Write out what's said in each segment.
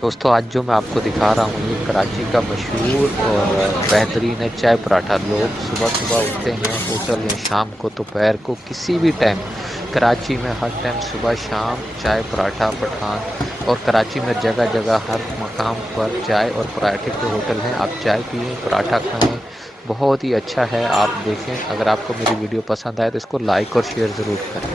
दोस्तों आज जो मैं आपको दिखा रहा हूँ ये कराची का मशहूर और बेहतरीन है चाय पराठा। लोग सुबह-सुबह उठते हैं होटल या शाम को दोपहर को किसी भी टाइम कराची में हर टाइम सुबह-शाम चाय पराठा पठान और कराची में जगह-जगह हर मकाम पर चाय और पराठे के होटल हैं। आप चाय पिएँ, पराठा खाएँ, बहुत ही अच्छा है। आप देखें, अगर आपको मेरी वीडियो पसंद आए तो इसको लाइक और शेयर ज़रूर करें।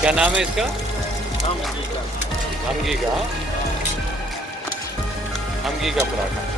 क्या नाम है इसका? हमगी का पराठा।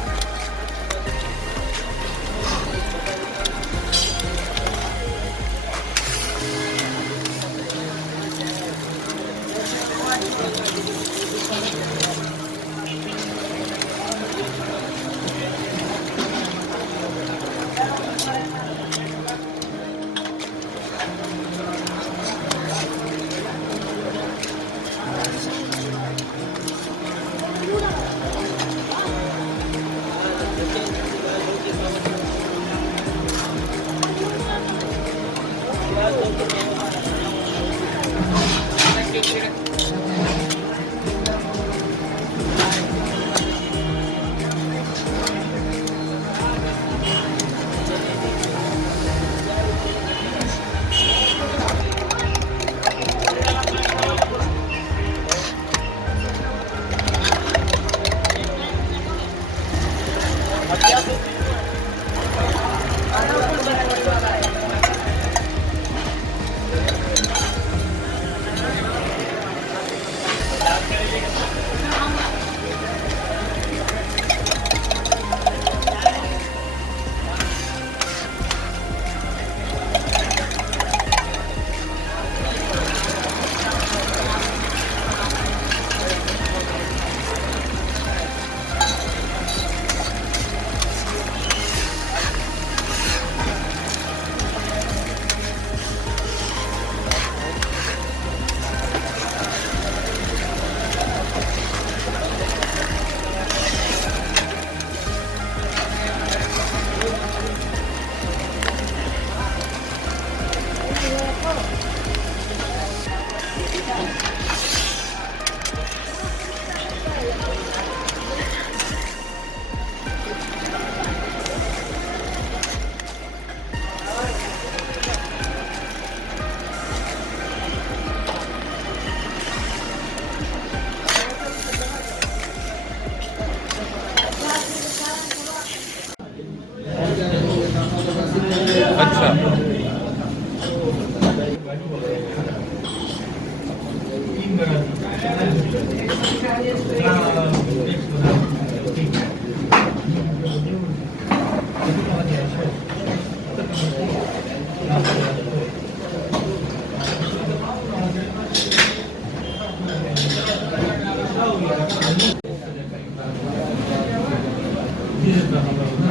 अच्छा, ये था हमारा